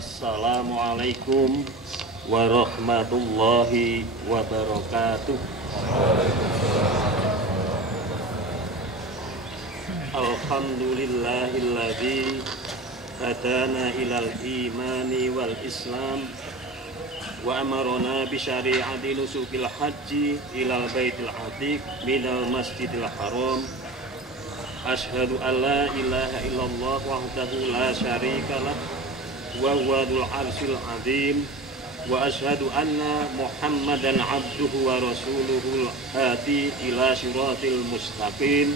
Assalamualaikum warahmatullahi wabarakatuh. Alhamdulillahilladzi hadana ilal imani wal islam wa amarona bi syari'ati nusukil haji ilal baitil atiq minal masjidil haram. Asyhadu an la ilaha illallah wahdahu la syarikalah wa huwa dzul arsyil azim wa asyhadu anna Muhammadan abduhu wa rasuluhul hadi ila syiratil mustaqim.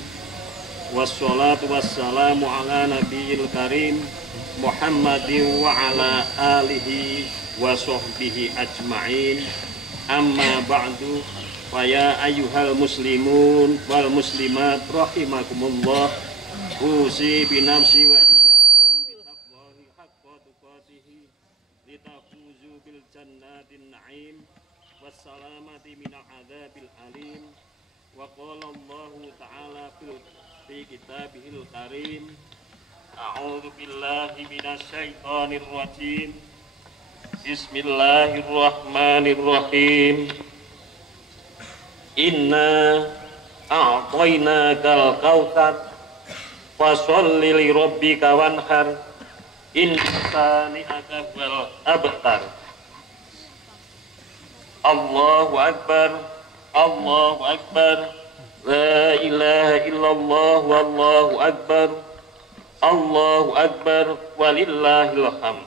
Wassalatu wassalamu ala nabiyil karim Muhammadin wa ala alihi wa sahbihi ajma'in. Amma ba'du, faya ayyuhal muslimun wal muslimat rahimakumullah, usi binafsi wa iyyakum bitaqwahi haqqa tuqatih litafuzu bil jannatin na'im wassalamati minal adzabil alim. Wa qala Allahu ta'ala fi kitabihil karim, a'udzu billahi minasy syaithanir rajim. Bismillahirrahmanirrahim. Inna a'tainakal kautsar fasholli li rabbika wanhar insani akal abtar. Allahu akbar, Allahu akbar, la ilaha illallah wallahu akbar, Allahu akbar walillahil hamd.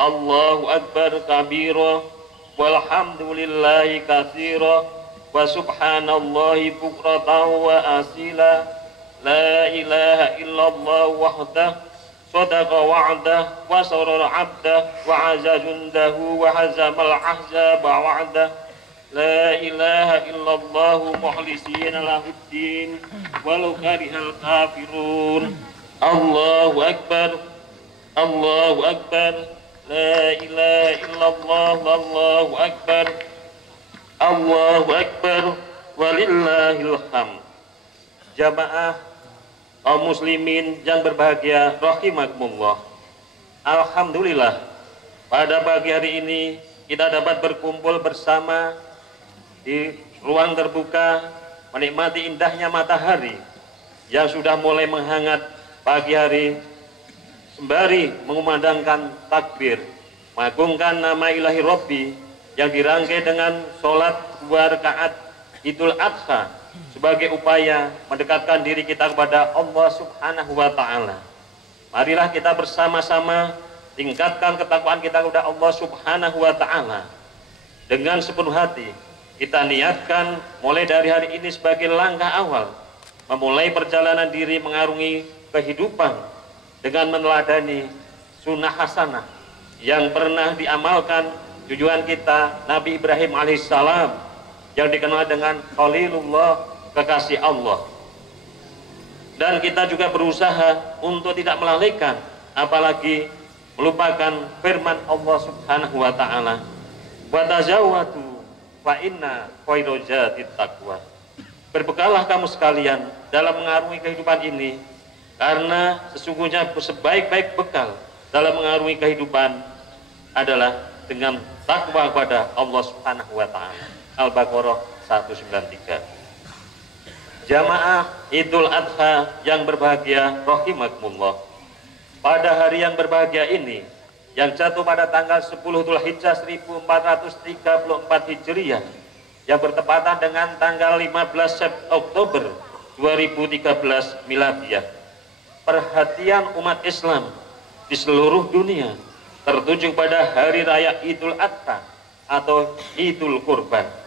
Allahu akbar kabira walhamdulillahi katsira wa subhanallahi bukratan wa asila. La ilaha illallah wahdah sadaqa wa'dah wa sarara 'abdah wa 'azza jundahu wa hazamal ahzaba wa'dah. La ilaha illallah mukhlisina lahuddin walau karihal kafirun. Allahu akbar, Allahu akbar, la ilaha illallah wallahu akbar, Allahu akbar walillahil hamd. Jamaah kaum muslimin yang berbahagia rahimakumullah, alhamdulillah pada pagi hari ini kita dapat berkumpul bersama di ruang terbuka menikmati indahnya matahari yang sudah mulai menghangat pagi hari, sembari mengumandangkan takbir, mengagungkan nama ilahi Rabbi yang dirangkai dengan sholat 2 rakaat Idul Adha sebagai upaya mendekatkan diri kita kepada Allah Subhanahu wa Ta'ala. Marilah kita bersama-sama tingkatkan ketakwaan kita kepada Allah Subhanahu wa Ta'ala. Dengan sepenuh hati kita niatkan mulai dari hari ini sebagai langkah awal memulai perjalanan diri mengarungi kehidupan dengan meneladani sunnah hasanah yang pernah diamalkan tujuan kita Nabi Ibrahim alaihissalam yang dikenal dengan Khalilullah, kekasih Allah. Dan kita juga berusaha untuk tidak melalaikan apalagi melupakan firman Allah Subhanahu wa Ta'ala, wa tazawwadu fa inna khairaz zadit taqwa. Berbekallah kamu sekalian dalam mengarungi kehidupan ini, karena sesungguhnya sebaik-baik bekal dalam mengarungi kehidupan adalah dengan takwa kepada Allah Subhanahu wa Ta'ala. Al-Baqarah 193. Jamaah Idul Adha yang berbahagia rahimakumullah, pada hari yang berbahagia ini yang jatuh pada tanggal 10 Dzulhijjah 1434 Hijriah yang bertepatan dengan tanggal 15 Oktober 2013 Miladiyah, perhatian umat Islam di seluruh dunia tertuju pada hari raya Idul Adha atau Idul Kurban,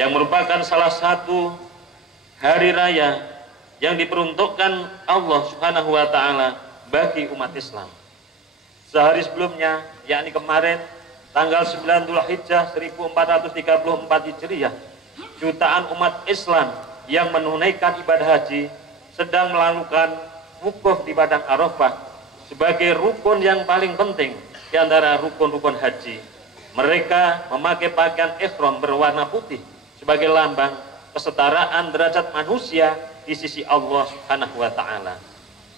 yang merupakan salah satu hari raya yang diperuntukkan Allah Subhanahu wa Ta'ala bagi umat Islam. Sehari sebelumnya, yakni kemarin tanggal 9 Dzulhijjah 1434 Hijriah, jutaan umat Islam yang menunaikan ibadah haji sedang melakukan wukuf di padang Arafah sebagai rukun yang paling penting di antara rukun-rukun haji. Mereka memakai pakaian ihram berwarna putih sebagai lambang kesetaraan derajat manusia di sisi Allah Subhanahu wa Ta'ala.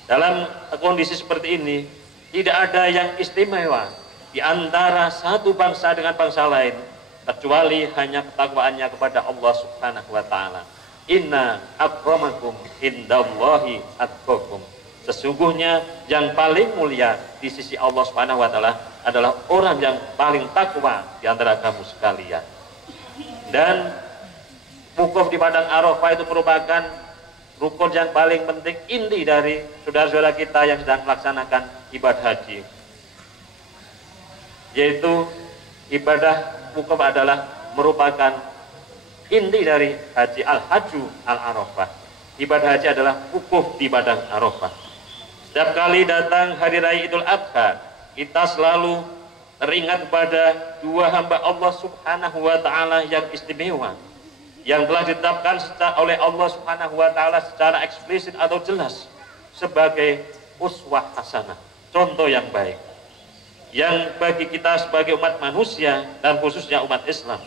Dalam kondisi seperti ini tidak ada yang istimewa di antara satu bangsa dengan bangsa lain kecuali hanya ketakwaannya kepada Allah Subhanahu wa taala. Inna akramakum indallahi atqakum. Sesungguhnya yang paling mulia di sisi Allah Subhanahu wa taala adalah orang yang paling takwa di antara kamu sekalian. Dan wukuf di padang Arafah itu merupakan rukun yang paling penting, inti dari saudara-saudara kita yang sedang melaksanakan ibadah haji. Yaitu ibadah wukuf adalah merupakan inti dari haji, al-hajju al-arafah. Ibadah haji adalah wukuf di padang Arafah. Setiap kali datang hari raya Idul Adha, kita selalu teringat kepada dua hamba Allah Subhanahu wa taala yang istimewa, yang telah ditetapkan oleh Allah Subhanahu wa taala secara eksplisit atau jelas sebagai uswah hasanah, contoh yang baik, yang bagi kita sebagai umat manusia dan khususnya umat Islam.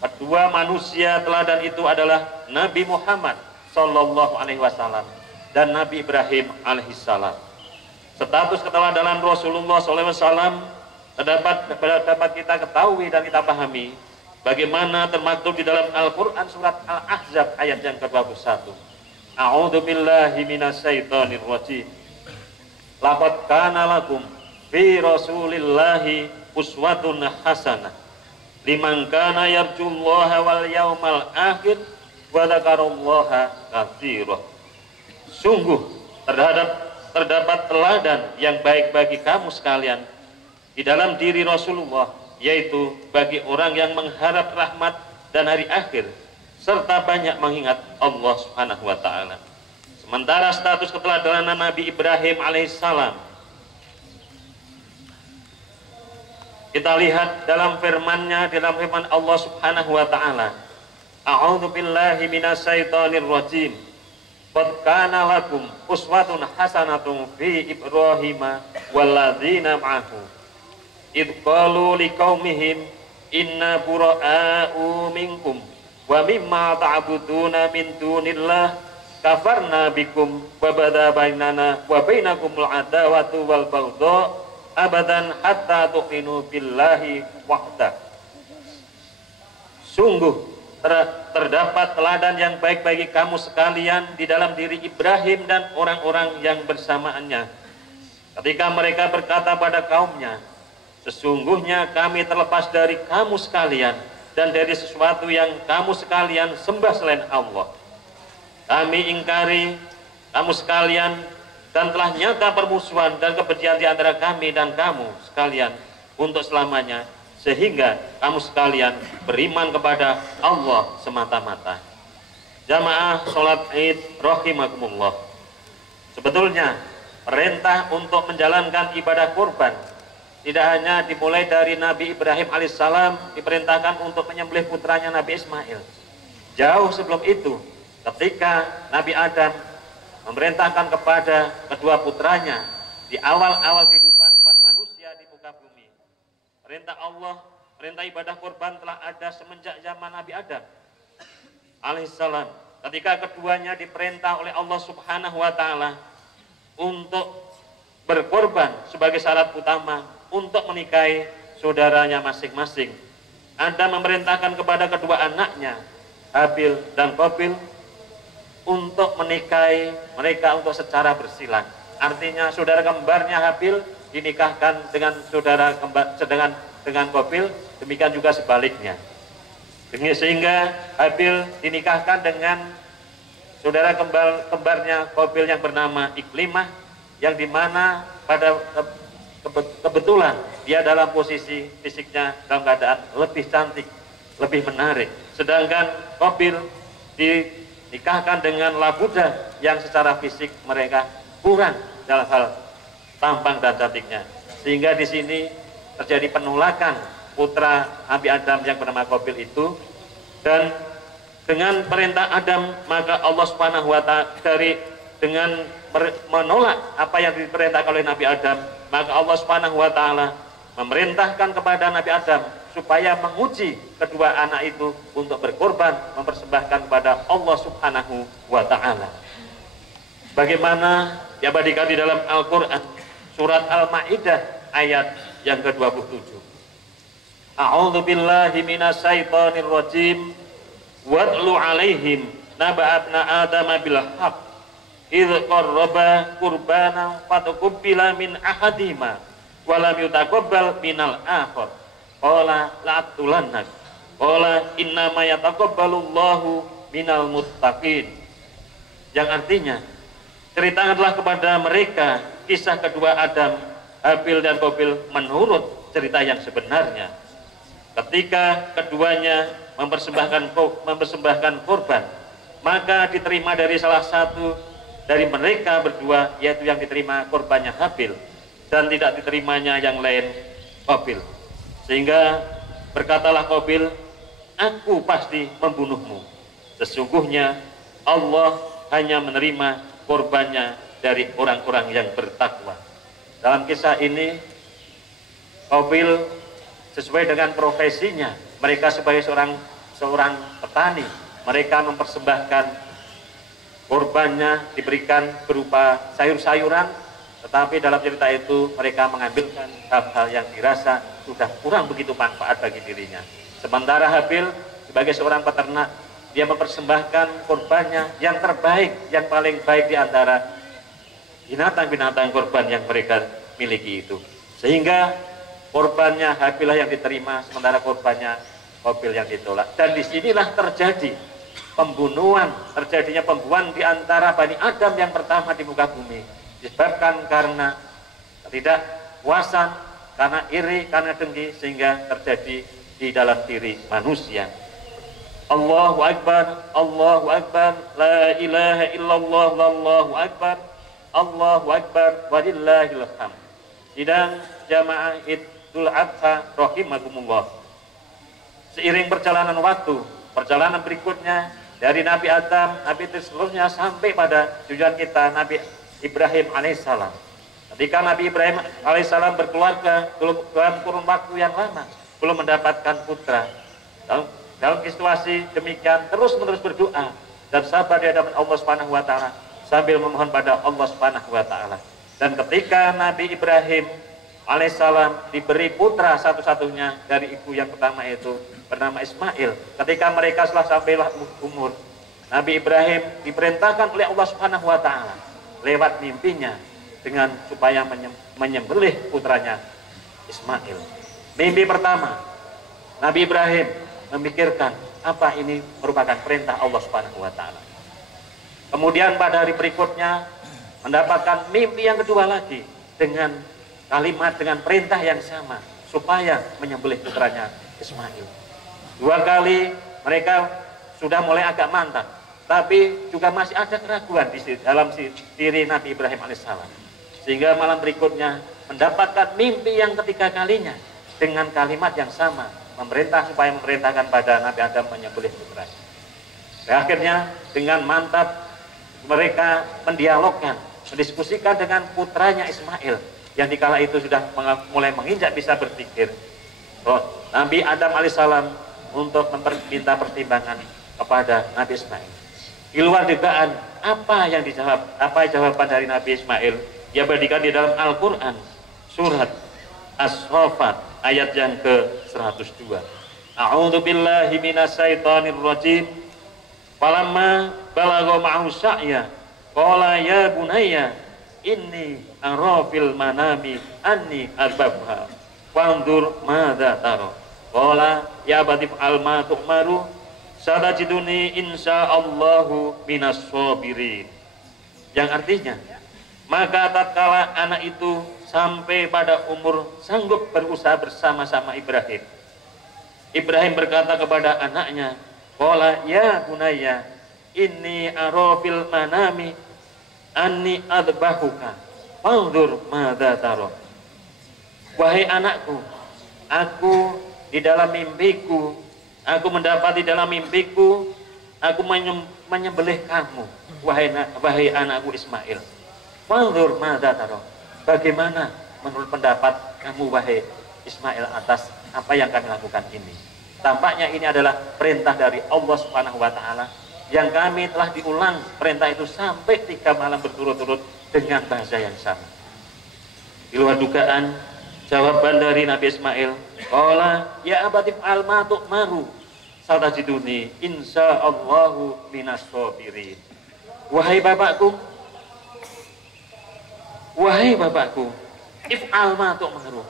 Kedua manusia teladan itu adalah Nabi Muhammad sallallahu alaihi wasallam dan Nabi Ibrahim alaihissalam. Status keteladanan Rasulullah sallallahu alaihi wasallam dapat kita ketahui dan kita pahami bagaimana termaktub di dalam Al-Qur'an surat Al-Ahzab ayat yang ke-21. A'udzu billahi minasyaitonir rajim. Laqad kana lakum fi Rasulillahi uswatun hasanah liman kana yarjullaha wal yaumal akhir wa dzakarallaha katsiran. Sungguh terdapat teladan yang baik bagi kamu sekalian di dalam diri Rasulullah, yaitu bagi orang yang mengharap rahmat dan hari akhir serta banyak mengingat Allah Subhanahu wa taala. Sementara status keteladanan Nabi Ibrahim alaihissalam, kita lihat dalam firman-Nya, dalam firman Allah Subhanahu wa taala, A'udzu billahi minasyaitonir rajim. Qad kana lakum uswatun hasanatun fi Ibrahim walladzina ma'ahu idh qalu liqaumihim inna bura'a'u minkum wa mimma ta'buduna min dunillah kafarna bikum wa bada bainana wa bainakumul adawatu wal baghdha abadan hatta tu'minu billahi wahdah. Sungguh terdapat teladan yang baik bagi kamu sekalian di dalam diri Ibrahim dan orang-orang yang bersamaannya ketika mereka berkata pada kaumnya, sesungguhnya kami terlepas dari kamu sekalian dan dari sesuatu yang kamu sekalian sembah selain Allah. Kami ingkari kamu sekalian dan telah nyata permusuhan dan kebencian di antara kami dan kamu sekalian untuk selamanya, sehingga kamu sekalian beriman kepada Allah semata-mata. Jamaah sholat Id rahimakumullah. Sebetulnya perintah untuk menjalankan ibadah kurban tidak hanya dimulai dari Nabi Ibrahim alaihissalam diperintahkan untuk menyembelih putranya Nabi Ismail. Jauh sebelum itu, ketika Nabi Adam memerintahkan kepada kedua putranya di awal-awal kehidupan umat manusia di muka bumi, perintah Allah, perintah ibadah kurban telah ada semenjak zaman Nabi Adam alaihissalam. Ketika keduanya diperintah oleh Allah Subhanahu wa taala untuk berkorban sebagai syarat utama untuk menikahi saudaranya masing-masing. Adam memerintahkan kepada kedua anaknya, Habil dan Qabil, untuk menikahi mereka untuk secara bersilang. Artinya saudara kembarnya Habil dinikahkan dengan saudara kembar dengan Qabil, demikian juga sebaliknya. Sehingga Habil dinikahkan dengan saudara kembarnya Qabil yang bernama Iklimah, yang dimana pada kebetulan dia dalam posisi fisiknya dalam keadaan lebih cantik, lebih menarik. Sedangkan Qabil dinikahkan dengan Labuda yang secara fisik mereka kurang dalam hal tampang dan cantiknya. Sehingga di sini terjadi penolakan putra Nabi Adam yang bernama Qabil itu, dan dengan perintah Adam maka Allah Subhanahu wa taala dengan menolak apa yang diperintahkan oleh Nabi Adam, maka Allah Subhanahu wa taala memerintahkan kepada Nabi Adam supaya menguji kedua anak itu untuk berkorban, mempersembahkan kepada Allah Subhanahu wa taala. Bagaimana diabadikan di dalam Al-Qur'an surat Al-Maidah ayat yang ke-27. A'udzu billahi minasyaitonir rajim. Watlu 'alaihim naba'abna adama bil haqq idz qarraba qurbanan fatuqbila min ahadihima wa lam yutaqabbal minal akhar qala la'atulannak qala innama yataqabbalullahu minal muttaqin. Yang artinya, ceritakanlah kepada mereka kisah kedua Adam, Habil dan Qabil menurut cerita yang sebenarnya. Ketika keduanya mempersembahkan korban, maka diterima dari salah satu dari mereka berdua, yaitu yang diterima korbannya Habil dan tidak diterimanya yang lain, Qabil. Sehingga berkatalah Qabil, aku pasti membunuhmu. Sesungguhnya Allah hanya menerima korbannya dari orang-orang yang bertakwa. Dalam kisah ini, Qabil sesuai dengan profesinya, mereka sebagai seorang petani, mereka mempersembahkan korbannya diberikan berupa sayur-sayuran, tetapi dalam cerita itu mereka mengambilkan hal-hal yang dirasa sudah kurang begitu manfaat bagi dirinya. Sementara Habil sebagai seorang peternak, dia mempersembahkan korbannya yang terbaik, yang paling baik di antara binatang-binatang korban yang mereka miliki itu. Sehingga korbannya Habilah yang diterima, sementara korbannya Qabil yang ditolak. Dan disinilah terjadi terjadinya pembunuhan di antara Bani Adam yang pertama di muka bumi, disebabkan karena ketidakpuasan, karena iri, karena dengki, sehingga terjadi di dalam diri manusia. Allahu Akbar, Allahu Akbar, la ilaha illallah, wallahu akbar, Allahu Akbar, walillahil hamd. Sidang jamaah Idul Adha rahimakumullah. Seiring perjalanan waktu, perjalanan berikutnya dari Nabi Adam, Nabi seluruhnya sampai pada tujuan kita, Nabi Ibrahim alaihissalam. Ketika Nabi Ibrahim alaihissalam berkeluarga dalam kurun waktu yang lama, belum mendapatkan putra. Dalam situasi demikian terus-menerus berdoa dan sabar di hadapan Allah Subhanahu wa taala sambil memohon pada Allah Subhanahu wa taala. Dan ketika Nabi Ibrahim alaihissalam diberi putra satu-satunya dari ibu yang pertama itu bernama Ismail, ketika mereka setelah sampailah umur, Nabi Ibrahim diperintahkan oleh Allah Subhanahu wa taala lewat mimpinya dengan supaya menyembelih putranya Ismail. Mimpi pertama, Nabi Ibrahim memikirkan apa ini merupakan perintah Allah Subhanahu wa taala. Kemudian pada hari berikutnya mendapatkan mimpi yang kedua lagi dengan kalimat, dengan perintah yang sama supaya menyembelih putranya Ismail. Dua kali mereka sudah mulai agak mantap, tapi juga masih ada keraguan di dalam diri Nabi Ibrahim alaihissalam. Sehingga malam berikutnya mendapatkan mimpi yang ketiga kalinya dengan kalimat yang sama, supaya memerintahkan pada Nabi Adam menyembelih putranya. Akhirnya dengan mantap mereka mendialogkan, mendiskusikan dengan putranya Ismail yang dikala itu sudah mulai menginjak bisa berpikir. Nabi Adam alaihissalam untuk meminta pertimbangan kepada Nabi Ismail. Di luar dugaan, apa yang dijawab? Apa jawaban dari Nabi Ismail? Ia berikan di dalam Al-Quran surat As-Saffat ayat yang ke-102. A'udzu billahi minasyaitonir rajim. Falamma balagha ma'hu sa'ya qala ya bunayya inni ara fil manami anni arbabha wanzur madza tara qala ya abati fa'al ma tu'maru satajiduni insyaallahu minas sabirin. Yang artinya, maka tatkala anak itu sampai pada umur sanggup berusaha bersama-sama Ibrahim, Ibrahim berkata kepada anaknya, qala ya bunayya inni ara fil manami anni adbahuka fanzur madza tara. Wahai anakku, aku di dalam mimpiku, aku mendapati dalam mimpiku aku menyembelih kamu, wahai anakku Ismail. Fanzur madza tara. Bagaimana menurut pendapat kamu wahai Ismail atas apa yang kami lakukan ini? Tampaknya ini adalah perintah dari Allah Subhanahu wa taala yang kami telah diulang perintah itu sampai 3 malam berturut-turut dengan bahasa yang sama. Di luar dugaan, Jawaban dari Nabi Ismail, qala ya abatif alma tu'maru satajiduni insyaallahu minas shabirin. Wahai bapakku, if'al ma tu'maru,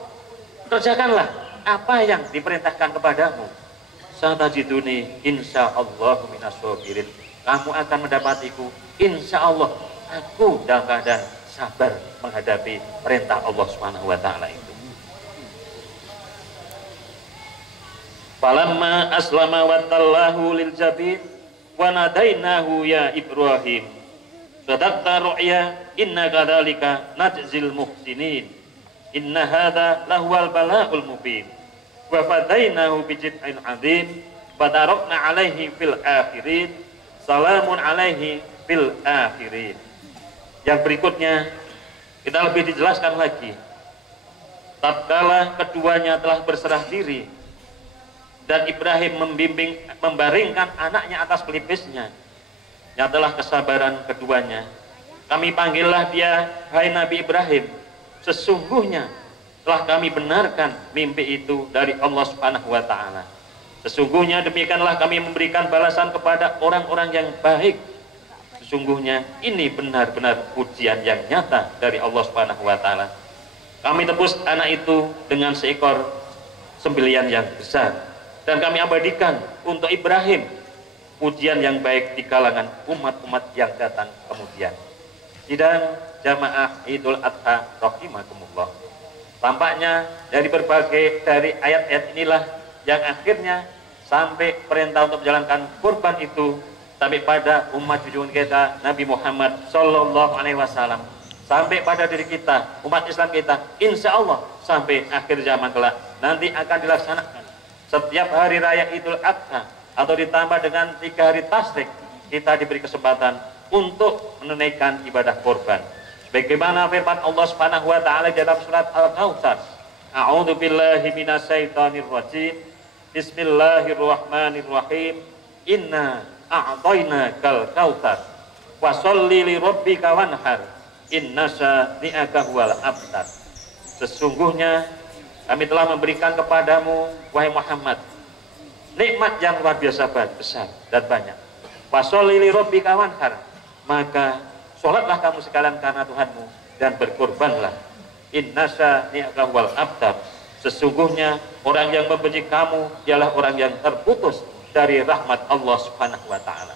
kerjakanlah apa yang diperintahkan kepadamu. Satajiduni insyaallahu minas shabirin, kamu akan mendapatiku insyaallah aku dalam keadaan sabar menghadapi perintah Allah Subhanahu wa taala itu. Falamma aslama wa tallahu lil jabin wa nadainahu ya Ibrahim sadaqta ru'ya inna kadzalika najzil muhsinin inna hadza lahuwal bala'ul mubin wa fadainahu bijid'in 'adzim fatarokna 'alaihi fil akhirin salamun 'alaihi fil akhirin. Yang berikutnya kita lebih dijelaskan lagi. Tatkala keduanya telah berserah diri dan Ibrahim membaringkan anaknya atas pelipisnya, nyatalah kesabaran keduanya. Kami panggillah dia, hai Nabi Ibrahim, sesungguhnya telah kami benarkan mimpi itu dari Allah Subhanahu wa taala. Sesungguhnya demikianlah kami memberikan balasan kepada orang-orang yang baik. Sesungguhnya ini benar-benar ujian yang nyata dari Allah Subhanahu wa taala. Kami tebus anak itu dengan seekor sembelian yang besar dan kami abadikan untuk Ibrahim ujian yang baik di kalangan umat-umat yang datang kemudian. Sidang jamaah Idul Adha rahimakumullah. Tampaknya dari ayat-ayat inilah yang akhirnya sampai perintah untuk menjalankan kurban itu sampai pada umat junjungan kita Nabi Muhammad sallallahu alaihi wasallam, sampai pada diri kita umat Islam kita, insya Allah sampai akhir zaman kelak nanti akan dilaksanakan setiap hari raya Idul Adha atau ditambah dengan 3 hari tasyrik. Kita diberi kesempatan untuk menunaikan ibadah kurban sebagaimana firman Allah Subhanahu wa taala dalam surat Al-Kautsar, a'udzu billahi minasyaitonir rajim, bismillahirrahmanirrahim, inna a'tainakal kautsar fasholli li rabbika wanhar inna syani'aka huwal abtar. Sesungguhnya kami telah memberikan kepadamu wahai Muhammad nikmat yang luar biasa besar dan banyak. Fasholli li rabbika wanhar, maka sholatlah kamu sekalian karena Tuhanmu dan berkorbanlah. Inna syani'aka huwal abtar, sesungguhnya orang yang membenci kamu ialah orang yang terputus dari rahmat Allah Subhanahu wa taala.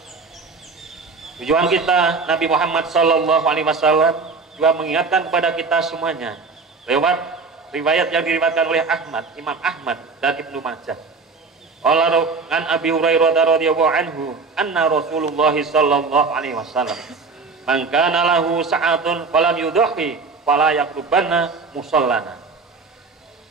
Tujuan kita Nabi Muhammad sallallahu alaihi wasallam juga mengingatkan kepada kita semuanya lewat riwayat yang diriwayatkan oleh Imam Ahmad dan Ibnu Majah. Qala an Abi Hurairah radhiyallahu anhu anna Rasulullah sallallahu alaihi wasallam man kana lahu sa'atun falam yudhi fala yaqrubanna musallana.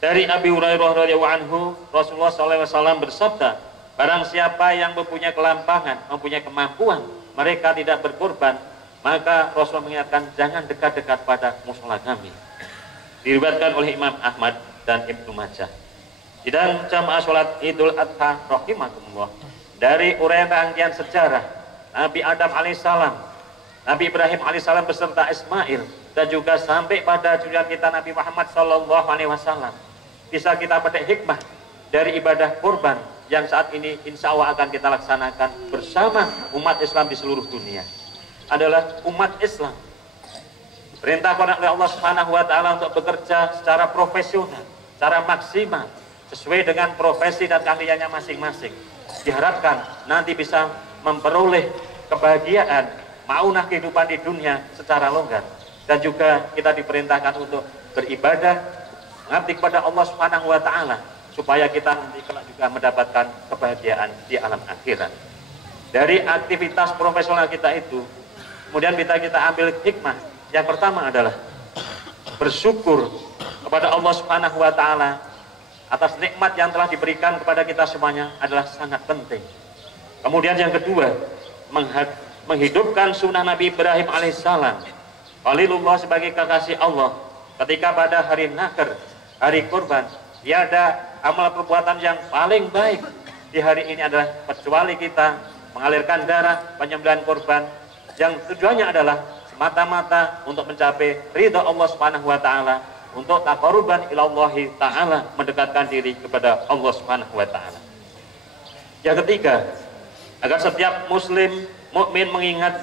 Dari Abi Hurairah radhiyallahu anhu, Rasulullah sallallahu alaihi wasallam bersabda, barang siapa yang mempunyai kelampangan, mempunyai kemampuan, mereka tidak berkorban, maka Rasul mengingatkan jangan dekat-dekat pada musala kami. Diriwayatkan oleh Imam Ahmad dan Ibnu Majah. Dan jamaah sholat Idul Adha rahimakumullah, dari uraian rangkaian sejarah Nabi Adam alaihissalam, Nabi Ibrahim alaihissalam beserta Ismail, dan juga sampai pada junjungan kita Nabi Muhammad sallallahu alaihi wasallam, bisa kita petik hikmah dari ibadah kurban yang saat ini insya Allah akan kita laksanakan bersama umat Islam di seluruh dunia. Adalah umat Islam perintahkan oleh Allah Subhanahu wa taala untuk bekerja secara profesional, secara maksimal, sesuai dengan profesi dan keahliannya masing-masing. Diharapkan nanti bisa memperoleh kebahagiaan, maunah kehidupan di dunia secara longgar. Dan juga kita diperintahkan untuk beribadah, mengabdi kepada Allah Subhanahu wa taala, supaya kita nanti kelak juga mendapatkan kebahagiaan di alam akhirat. Dari aktivitas profesional kita itu, kemudian kita ambil hikmah. Yang pertama adalah bersyukur kepada Allah Subhanahu wa taala atas nikmat yang telah diberikan kepada kita semuanya adalah sangat penting. Kemudian yang kedua, menghidupkan sunnah Nabi Ibrahim alaihissalam, Khalilullah sebagai kekasih Allah, ketika pada hari Nahr, hari kurban, tiada amal perbuatan yang paling baik di hari ini adalah kecuali kita mengalirkan darah penyembelihan kurban yang tujuannya adalah mata-mata untuk mencapai ridha Allah Subhanahu wa taala untuk taqarruban ilallahi ta'ala, mendekatkan diri kepada Allah Subhanahu wa taala. Yang ketiga, agar setiap muslim mukmin mengingat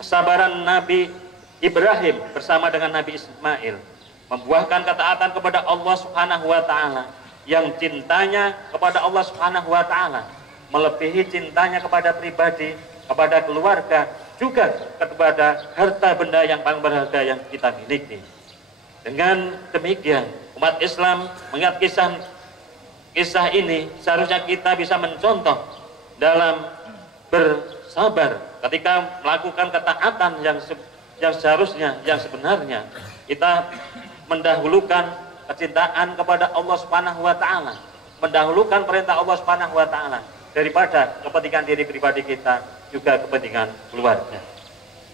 kesabaran Nabi Ibrahim bersama dengan Nabi Ismail, membuahkan ketaatan kepada Allah Subhanahu wa taala, yang cintanya kepada Allah Subhanahu wa taala melebihi cintanya kepada pribadi, kepada keluarga, juga kepada harta benda yang paling berharga yang kita miliki. Dengan demikian, umat Islam mengingat kisah ini, seharusnya kita bisa mencontoh dalam bersabar ketika melakukan ketaatan yang seharusnya, yang sebenarnya. Kita mendahulukan kecintaan kepada Allah Subhanahu wa taala, mendahulukan perintah Allah Subhanahu wa taala daripada kepentingan diri pribadi kita, juga kepentingan keluarga.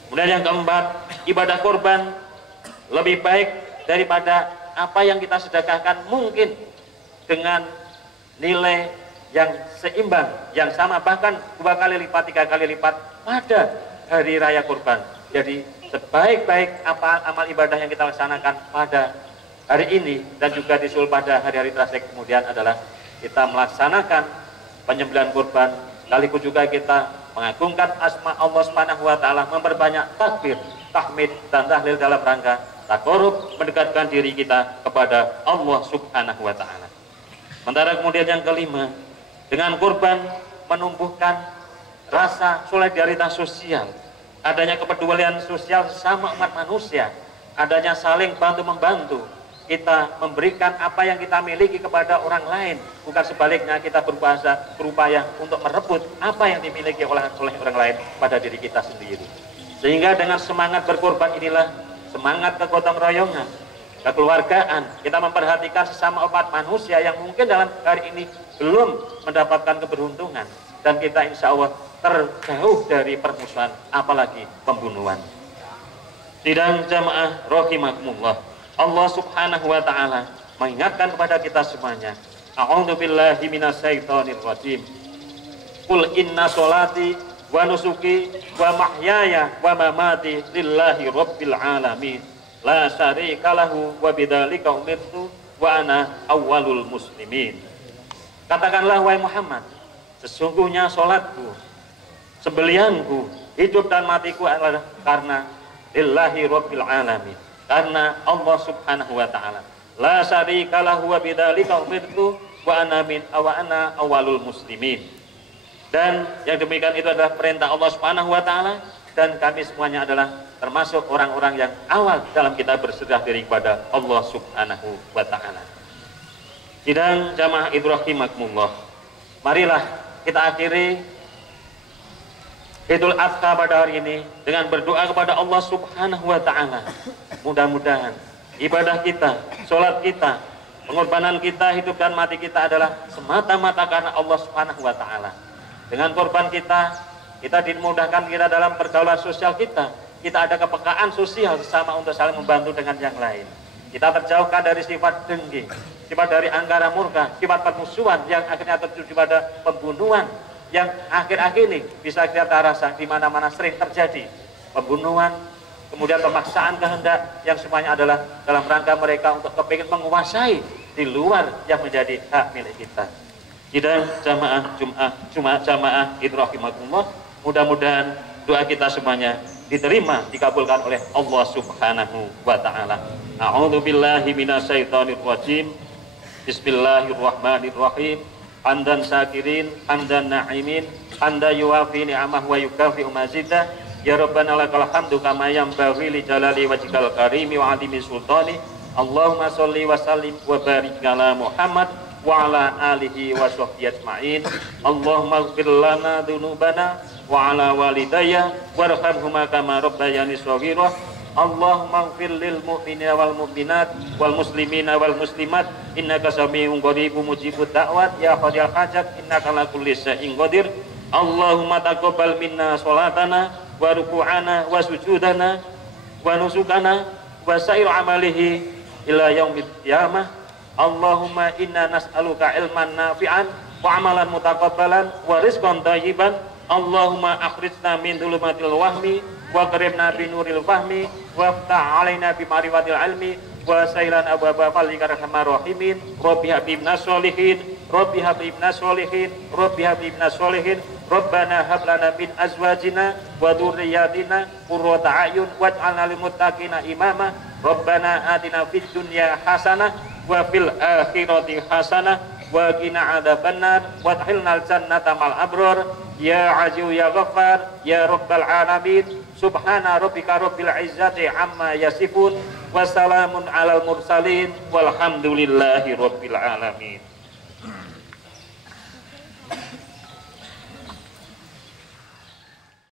Kemudian yang keempat, ibadah kurban lebih baik daripada apa yang kita sedekahkan, mungkin dengan nilai yang seimbang, yang sama, bahkan 2 kali lipat, 3 kali lipat pada hari raya kurban. Jadi sebaik-baik apa amal ibadah yang kita laksanakan pada hari ini dan juga disusul pada hari-hari terakhir kemudian adalah kita melaksanakan penyembelihan kurban, sekaligus juga kita mengagungkan asma Allah Subhanahu wa taala, memperbanyak takbir, tahmid dan tahlil dalam rangka taqarrub, mendekatkan diri kita kepada Allah Subhanahu wa taala. Sementara kemudian yang kelima, dengan kurban menumbuhkan rasa solidaritas sosial, adanya kepedulian sosial sesama umat manusia, adanya saling bantu-membantu, kita memberikan apa yang kita miliki kepada orang lain, bukan sebaliknya kita berupaya untuk merebut apa yang dimiliki oleh orang lain pada diri kita sendiri. Sehingga dengan semangat berkorban inilah semangat kegotong royongan, kekeluargaan, kita memperhatikan sesama umat manusia yang mungkin dalam hari ini belum mendapatkan keberuntungan, dan kita insya Allah terjauh dari permusuhan, apalagi pembunuhan. Sidang jamaah rahimakumullah, Allah Subhanahu wa taala mengingatkan kepada kita semuanya, a'udzubillahi minasyaitonir rajim. Qul inna sholati wa nusuki wa mahyaya wa mamati lillahi rabbil alamin la syarika lahu wa bidzalika umirtu wa ana awwalul muslimin. Katakanlah wahai Muhammad, sesungguhnya sholatku, sembelihanku, hidup dan matiku adalah karena lillahi rabbil alamin, karena Allah Subhanahu wa taala. La syarika lahu wa bidzalika umirtu wa ana awwalul muslimin. Dan yang demikian itu adalah perintah Allah Subhanahu wa taala, dan kami semuanya adalah termasuk orang-orang yang awal dalam kita berserah diri kepada Allah Subhanahu wa taala. Sidang jamaah rahimakumullah, marilah kita akhiri Idul Adha pada hari ini dengan berdoa kepada Allah Subhanahu wa taala. Mudah-mudahan ibadah kita, sholat kita, pengorbanan kita, hidup dan mati kita adalah semata-mata karena Allah Subhanahu wa taala. Dengan korban kita dimudahkan kita dalam pergaulan sosial kita ada kepekaan sosial sesama untuk saling membantu dengan yang lain. Kita terjauhkan dari sifat dengki, sifat dari angkara murka, sifat permusuhan yang akhirnya terjadi pada pembunuhan, yang akhir-akhir ini bisa kita rasa di mana-mana sering terjadi pembunuhan, kemudian pemaksaan kehendak, yang semuanya adalah dalam rangka mereka untuk kepingin menguasai di luar yang menjadi hak milik kita. Sidang jamaah rahimakumullah, mudah-mudahan doa kita semuanya diterima, dikabulkan oleh Allah Subhanahu wa taala. A'udzu billahi minasyaitonir rajim. Bismillahirrahmanirrahim. Hamdan syakirin, hamdan na'imin, hamda yuwafi ni'amah wa yukafi'u mazidah. Ya Rabbana lakal hamdu kama yanbaghi li jalali wajhikal karimi wa 'azimi sultani. Allahumma sholli wa sallim wa barik ala Muhammad wa ala alihi wa sahbihi ajma'in. Allahumma ighfir lana dzunubana wa ala walidayya warhamhuma kama rabbayani shaghira. Allahumma ighfir lil mu'minina wal mu'minat wal muslimina wal muslimat innaka sami'un qaribun mujibud da'wat ya qadiyal hajat innaka ala kulli syai'in qadir. Allahumma taqabbal minna sholatana wa ruku'ana wa sujudana wa nusukana wa sa'ir amalihi ila yaumil qiyamah. Allahumma inna nas'aluka ilman nafi'an wa amalan mutaqabbalan wa rizqan thayyiban. Allahumma akhrijna min dhulumatil wahmi wa karimna bi nuril fahmi wa ftah alaina bi ma'rifatil ilmi wa sailan abwaba fadlika arhamar rahimin. Rabbi habli minas sholihin, Rabbi habli minas sholihin, Rabbi habli minas sholihin. Rabbana hab lana min azwajina wa dzurriyyatina qurrata a'yun waj'alna lil muttaqina imama. Rabbana atina fid dunya hasanah wa fil akhirati hasanah wa qina adzabannar wadkhilnal jannata mal abrar. Ya Aziz ya Ghaffar ya Rabbal alamin. Subhana rabbika rabbil izzati amma yasifun wa salamun alal mursalin walhamdulillahi rabbil alamin.